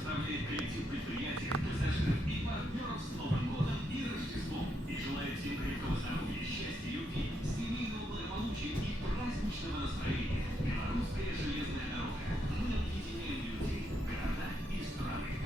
поздравляет коллектив предприятия, пассажиров и партнеров с Новым годом и Рождеством. И желает всем крепкого здоровья, счастья, любви, семейного благополучия и праздничного настроения. Белорусская железная дорога. Мы объединяем людей, города и страны.